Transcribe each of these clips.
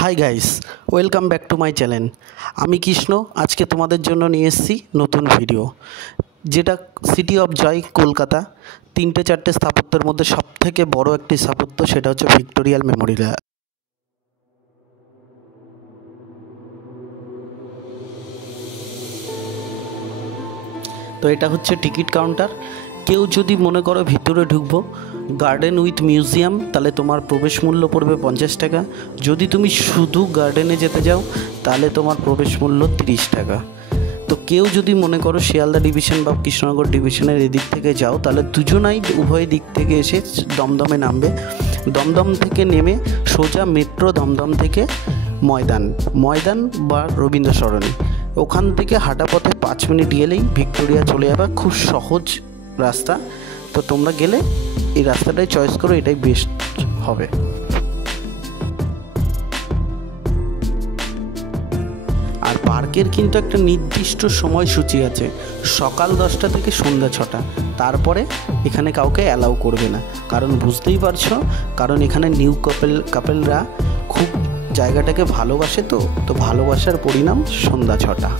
Hi guys, welcome back to my channel. আমি কৃষ্ণ। আজকে তোমাদের জন্য নিয়ে এসেছি নতুন ভিডিও, যেটা সিটি অফ জয় কলকাতা। 3-4টে স্থাপত্যের মধ্যে সবথেকে বড় একটি স্থাপত্য, সেটা হচ্ছে ভিক্টোরিয়াল মেমোরিয়াল। তো এটা হচ্ছে টিকিট কাউন্টার। কেউ যদি মনে করো ভিতরে ঢুকবো গার্ডেন উইথ মিউজিয়াম, তাহলে তোমার প্রবেশ মূল্য পড়বে 50 টাকা। যদি তুমি শুধু গার্ডেনে যেতে যাও তাহলে তোমার প্রবেশ মূল্য 30 টাকা। তো কেউ যদি মনে করো শিয়ালদা ডিভিশন বা কৃষ্ণনগর ডিভিশনের এদিক থেকে যাও, তাহলে দুজনাই উভয় দিক থেকে এসে দমদমে নামবে। দমদম থেকে নেমে সোজা মেট্রো দমদম থেকে ময়দান বা রবীন্দ্র সরণি, ওখান থেকে হাঁটা পথে 5 মিনিট গেলেই ভিক্টোরিয়া চলে যাবে। খুব সহজ রাস্তা। তো তোমরা গেলে এই রাস্তাটাই চয়েস করো, এটাই বেস্ট হবে। আর পার্কের কিন্তু একটা নির্দিষ্ট সময়সূচি আছে, সকাল 10টা থেকে সন্ধ্যা 6টা। তারপরে এখানে কাউকে অ্যালাউ করবে না, কারণ বুঝতেই পারছো, কারণ এখানে নিউ কাপেলরা খুব জায়গাটাকে ভালোবাসে। তো ভালোবাসার পরিণাম সন্ধ্যা 6টা।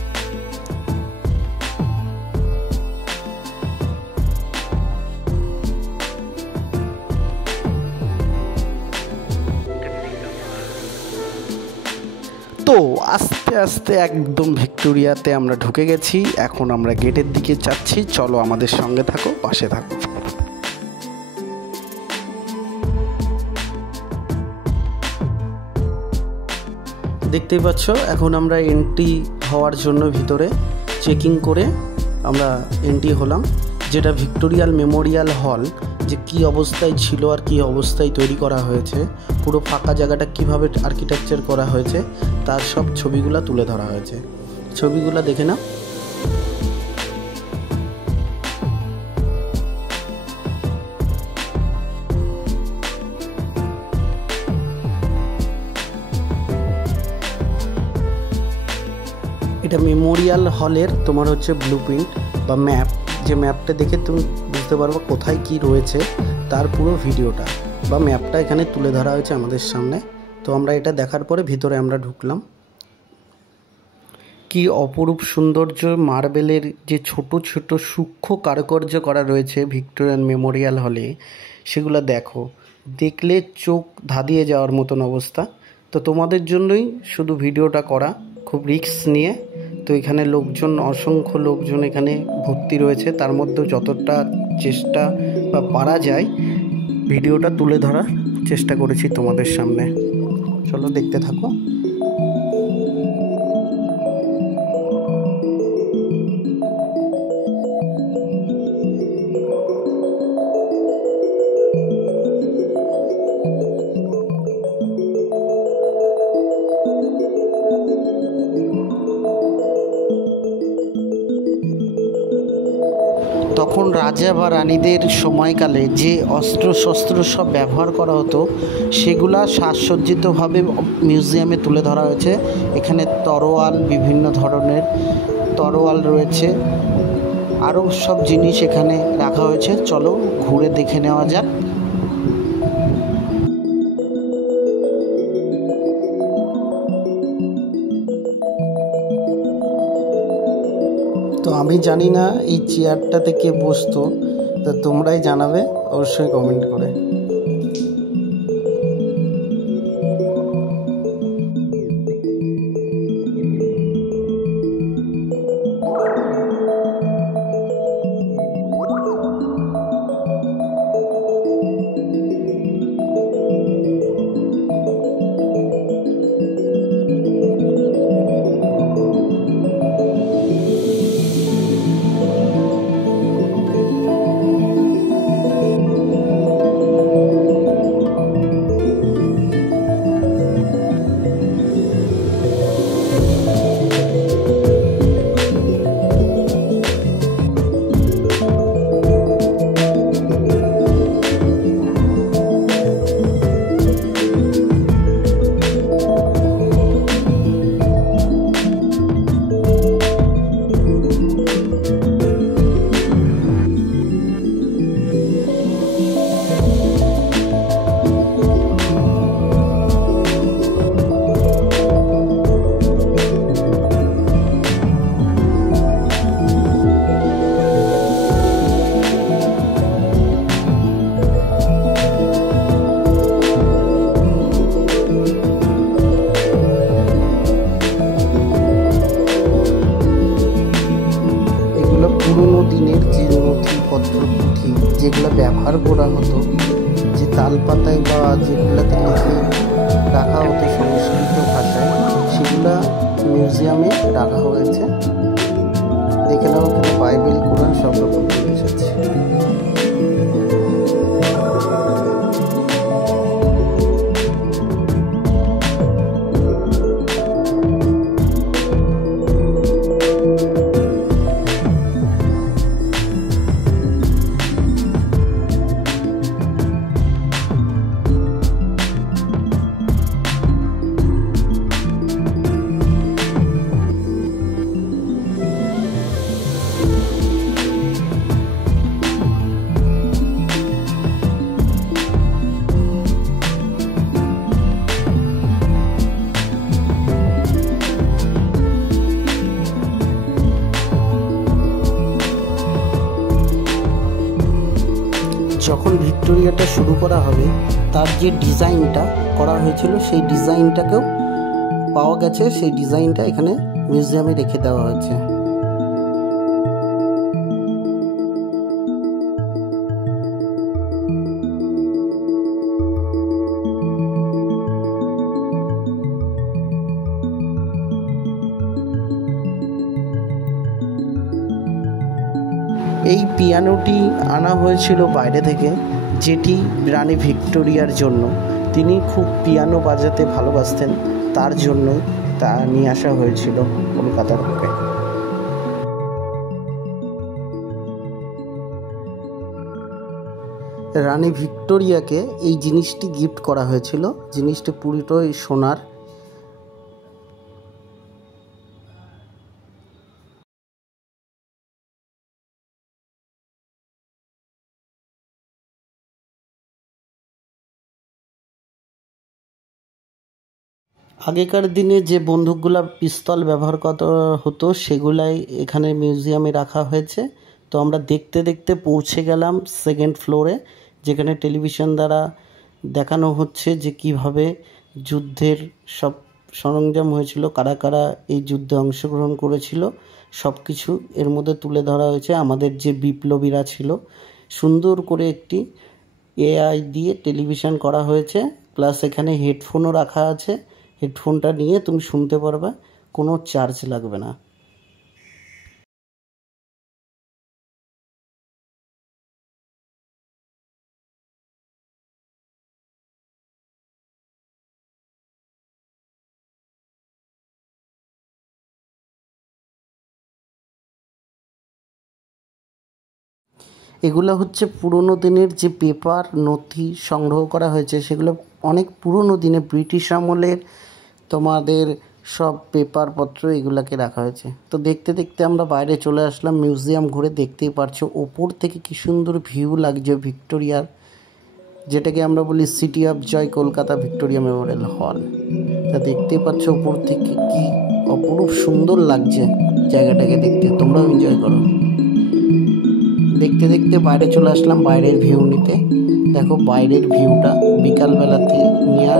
তো আস্তে আস্তে একদম ভিক্টোরিয়াতে আমরা ঢুকে গেছি। এখন আমরা গেটের দিকে যাচ্ছি। চলো আমাদের সঙ্গে থাকো, পাশে থাকো। দেখতেই পাচ্ছ, এখন আমরা এন্ট্রি হওয়ার জন্য ভিতরে চেকিং করে আমরা এন্ট্রি হলাম। যেটা ভিক্টোরিয়াল মেমোরিয়াল হল, যে কী অবস্থায় ছিল আর কী অবস্থায় তৈরি করা হয়েছে, পুরো ফাঁকা জায়গাটা কিভাবে আর্কিটেকচার করা হয়েছে, তার সব ছবিগুলো তুলে ধরা হয়েছে। ছবিগুলো দেখে নাও। এটা মেমোরিয়াল হলের তোমার হচ্ছে ব্লুপ্রিন্ট বা ম্যাপ, যে ম্যাপটা দেখে তুমি বুঝতে পারবে কোথায় কি রয়েছে, তার পুরো ভিডিওটা বা ম্যাপটা এখানে তুলে ধরা হয়েছে আমাদের সামনে। তো আমরা এটা দেখার পরে ভিতরে আমরা ঢুকলাম। কি অপরূপ সৌন্দর্য, মার্বেলের যে ছোট ছোট সূক্ষ্ম কারুকার্য করা রয়েছে ভিক্টোরিয়ান মেমোরিয়াল হলে, সেগুলো দেখলে চোখ ধাঁধিয়ে যাওয়ার মতন অবস্থা। তো তোমাদের জন্যই শুধু ভিডিওটা করা, খুব রিস্ক নিয়ে। তো এখানে অসংখ্য লোকজন এখানে ভর্তি রয়েছে, তার মধ্যেও যতটা চেষ্টা বা পারা যায় ভিডিওটা তুলে ধরার চেষ্টা করেছি তোমাদের সামনে। চলো দেখতে থাকো। তখন রাজা বা রানীদের সময়কালে যে অস্ত্রশস্ত্র সব ব্যবহার করা হতো, সেগুলা সাজসজ্জিতভাবে মিউজিয়ামে তুলে ধরা হয়েছে। এখানে তরোয়াল, বিভিন্ন ধরনের তরোয়াল রয়েছে, আরও সব জিনিস এখানে রাখা হয়েছে। চলো ঘুরে দেখে নেওয়া যাক। তো আমি জানি না এই চেয়ারটাতে কে বসতো, তা তোমরাই জানাবে অবশ্যই কমেন্ট করে। ব্যবহার করা হতো, যে তালপাতায় বা যেগুলোতে লিখে রাখা হতো সংস্কৃত ভাষায়, সেগুলা মিউজিয়ামে রাখা হয়েছে। দেখে নাও, এখানে বাইবেল, কোরআন সব রকম জিনিস আছে। যখন ভিক্টোরিয়াটা শুরু করা হবে, তার যে ডিজাইনটা করা হয়েছিল সেই ডিজাইনটাকেও পাওয়া গেছে। সেই ডিজাইনটা এখানে মিউজিয়ামে রেখে দেওয়া হয়েছে। এই পিয়ানোটি আনা হয়েছিল বাইরে থেকে, যেটি রানী ভিক্টোরিয়ার জন্য, তিনি খুব পিয়ানো বাজাতে ভালোবাসতেন, তার জন্য তা নিয়ে আসা হয়েছিল কলকাতার বুকে। রানী ভিক্টোরিয়াকে এই জিনিসটি গিফট করা হয়েছিল। জিনিসটি পুরোটাই সোনার। আগেকার দিনে যে বন্দুকগুলা পিস্তল ব্যবহার করা হতো, সেগুলাই এখানে মিউজিয়ামে রাখা হয়েছে। তো আমরা দেখতে দেখতে পৌঁছে গেলাম সেকেন্ড ফ্লোরে, যেখানে টেলিভিশন দ্বারা দেখানো হচ্ছে যে কিভাবে যুদ্ধের সব সরঞ্জাম হয়েছিল, কারা কারা এই যুদ্ধে অংশগ্রহণ করেছিল, সব কিছু এর মধ্যে তুলে ধরা হয়েছে। আমাদের যে বিপ্লবীরা ছিল, সুন্দর করে একটি এআই দিয়ে টেলিভিশন করা হয়েছে, প্লাস এখানে হেডফোনও রাখা আছে। হেডফোনটা নিয়ে তুমি শুনতে পারবে, কোনো চার্জ লাগবে না। এগুলো হচ্ছে পুরনো দিনের যে পেপার নথি সংগ্রহ করা হয়েছে, সেগুলো অনেক পুরনো দিনে ব্রিটিশ আমলের তোমাদের সব পেপারপত্র এগুলাকে রাখা হয়েছে। তো দেখতে দেখতে আমরা বাইরে চলে আসলাম। মিউজিয়াম ঘুরে দেখতেই পারছো ওপর থেকে কি সুন্দর ভিউ লাগছে ভিক্টোরিয়ার, যেটাকে আমরা বলি city of joy Kolkata Victoria Memorial Hall. তা দেখতেই পাচ্ছ ওপর থেকে কি অপরূপ সুন্দর লাগছে জায়গাটাকে দেখতে। তোমরাও এনজয় করো। দেখতে দেখতে বাইরে চলে আসলাম বাইরের ভিউ নিতে। দেখো বাইরের ভিউটা বিকালবেলাতে নিয়ে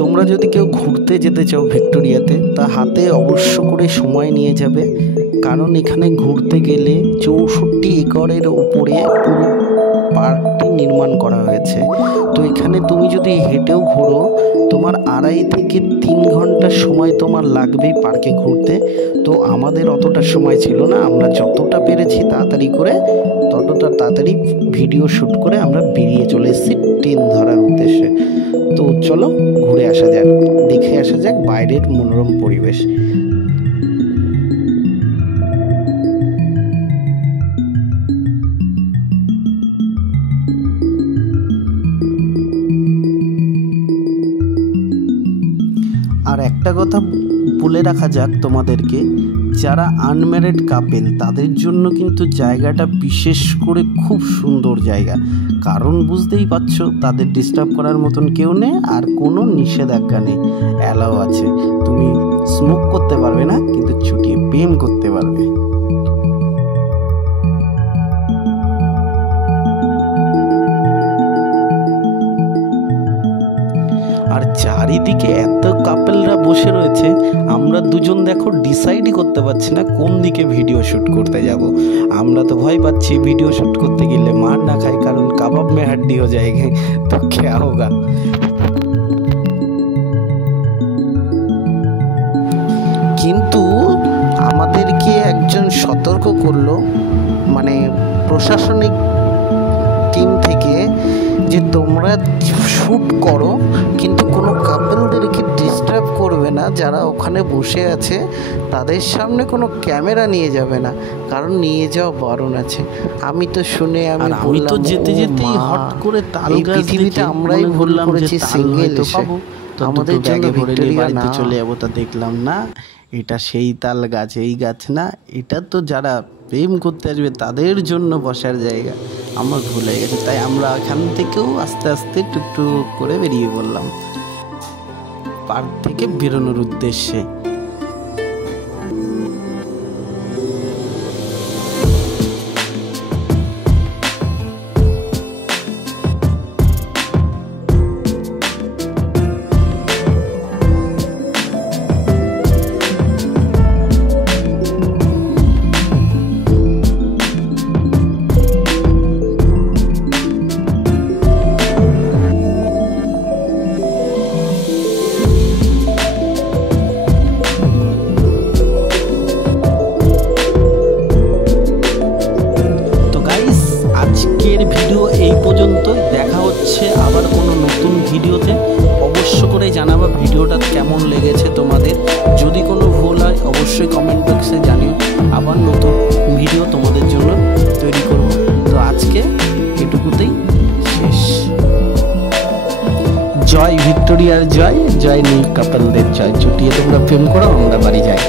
তোমরা যদি কেউ ঘুরতে যেতে চাও ভিক্টোরিয়াতে, তা হাতে অবশ্য করে সময় নিয়ে যাবে, কারণ এখানে ঘুরতে গেলে 64 একরের উপরে পুরো পার্কটি নির্মাণ করা হয়েছে। তো এখানে তুমি যদি হেঁটেও ঘোরো, তোমার 2.5 থেকে 3 ঘন্টা সময় তোমার লাগবেই পার্কে ঘুরতে। তো আমাদের অতটা সময় ছিল না, আমরা যতটা পেরেছি তাড়াতাড়ি করে ততটা তাড়াতাড়ি ভিডিও শ্যুট করে আমরা বেরিয়ে চলে এসেছি ট্রেন ধরার উদ্দেশ্যে। তো চলো ঘুরে আসা যাক, দেখে আসা যাক বাইরের মনোরম পরিবেশ। কথা বলে রাখা যাক তোমাদেরকে, যারা আনম্যারিড কাপেল তাদের জন্য কিন্তু জায়গাটা বিশেষ করে খুব সুন্দর জায়গা। কারণ বুঝতেই পারছো, তাদের ডিস্টার্ব করার মতন কেউ নেই, আর কোনো নিষেধাজ্ঞা নেই, অ্যালাও আছে। তুমি স্মোক করতে পারবে না, কিন্তু চুটিয়ে প্রেম করতে পারবে। আর চারিদিকে এত কাপেলরা বসে রয়েছে, আমরা দুজন দেখো ডিসাইডই করতে পারছি না কোন দিকে ভিডিও শ্যুট করতে যাব। আমরা তো ভয় পাচ্ছি ভিডিও শ্যুট করতে গেলে মার না খাই, কারণ কাবাব মে হাড্ডি হয়ে যায়গে, তো क्या होगा। কিন্তু আমাদেরকে একজন সতর্ক করলো, মানে প্রশাসনিক টিম থেকে, যে তোমরা শ্যুট করো কিন্তু কোনো কাপলদেরকে ডিস্টার্ব করবে না, যারা ওখানে বসে আছে তাদের সামনে কোনো ক্যামেরা নিয়ে যাবে না, কারণ নিয়ে যাওয়া বারণ আছে। আমি তো শুনে আমি তো যেতে যেতেই হট করে তাল গাছ পৃথিবীতে আমরাই ভুল করেছি, সিঙ্গেল এসে আমাদের জন্য ভিক্টোরিয়া না চলে যাবো, তা দেখলাম না এটা সেই তাল গাছ, এই গাছ না, এটা তো যারা প্রেম করতে আসবে তাদের জন্য বসার জায়গা। আমার ভুল হয়ে গেছে, তাই আমরা এখান থেকেও আস্তে আস্তে টুকটুক করে বেরিয়ে পড়লাম পার্ক থেকে বেরোনোর উদ্দেশ্যে। ভিডিও এই পর্যন্তই, দেখা হচ্ছে আবার কোনো নতুন ভিডিওতে। অবশ্য করে জানাবা ভিডিওটা কেমন লেগেছে তোমাদের। যদি কোনো ভুল হয় অবশ্যই কমেন্ট বক্সে জানিও, আবার নতুন ভিডিও তোমাদের জন্য তৈরি করব। তো আজকে এটুকুতেই শেষ। জয় ভিক্টোরিয়ার জয়, জয় নীল কাপলদের জয়। চুটিয়ে তোমরা প্রেম করো, আমরা বাড়ি যাই।